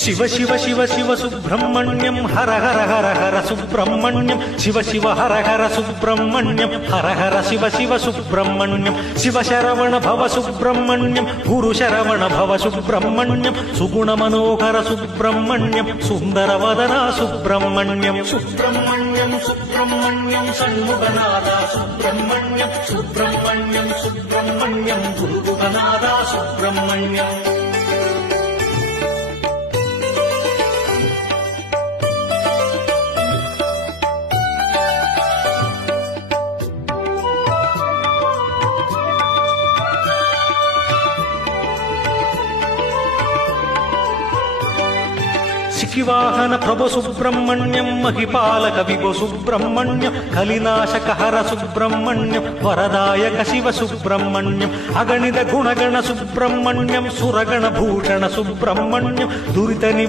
శివ శివ శివ శివ సుబ్రహ్మణ్యం హర హర హర హర సుబ్రహ్మణ్యం శివ శివ హర హర సుబ్రహ్మణ్యం హర హర శివ శివ సుబ్రహ్మణ్యం శివ శరవణ భవ సుబ్రహ్మణ్యం గురు శరవణ భవ సుబ్రహ్మణ్యం సుగుణ మనోహర సుబ్రహ్మణ్యం సుందర వదన సుబ్రహ్మణ్యం సుబ్రహ్మణ్యం సుబ్రహ్మణ్యం షణ్ముఖనాథ సుబ్రహ్మణ్యం సుబ్రహ్మణ్యం సుబ్రహ్మణ్యం గురుగుణనాథ సుబ్రహ్మణ్యం. శిఖివాహన ప్రభు సుబ్రహ్మణ్యం మహిపాలక విభు సుబ్రహ్మణ్యం కలినాశక హర సుబ్రహ్మణ్యం వరదాయక శివ సుబ్రహ్మణ్యం అగణిత గుణగణ సుబ్రహ్మణ్యం సురగణ భూషణ సుబ్రహ్మణ్యం దురిత